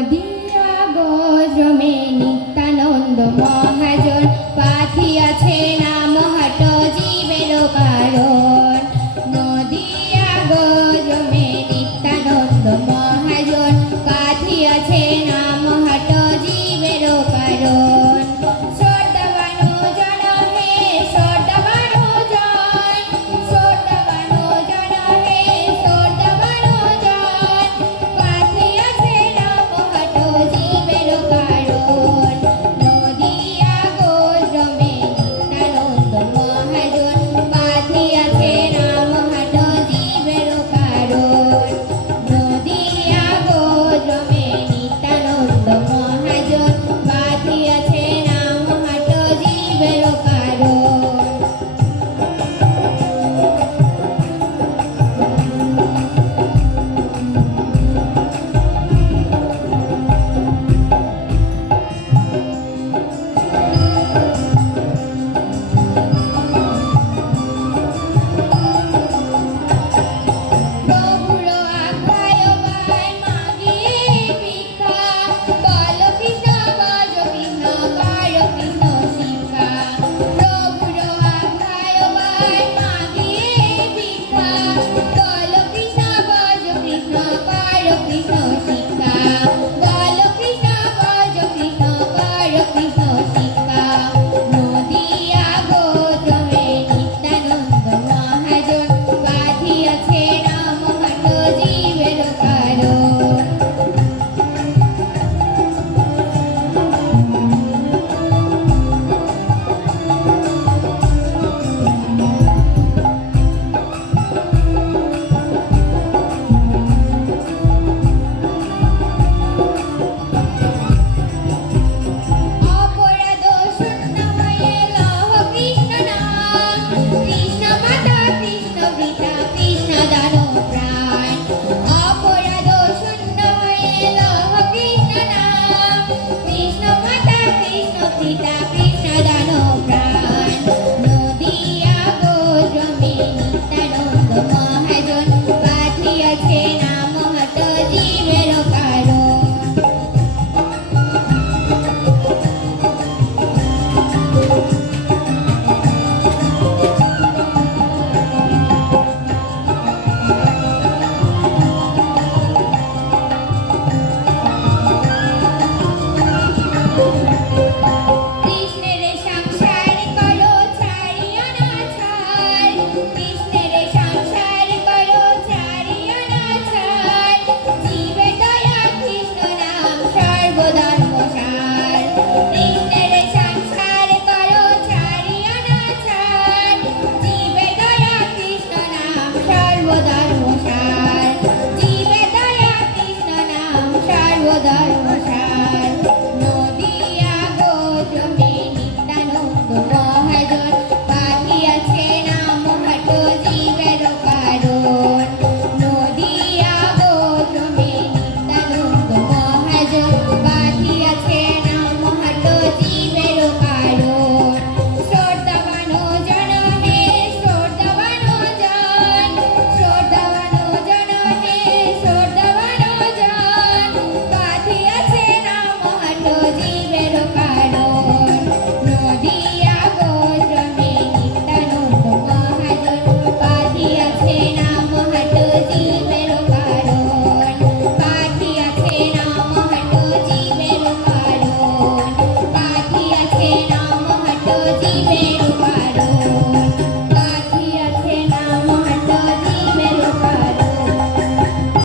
নদিয়া জমে নিত্যানন্দ মহাজন। вода baby.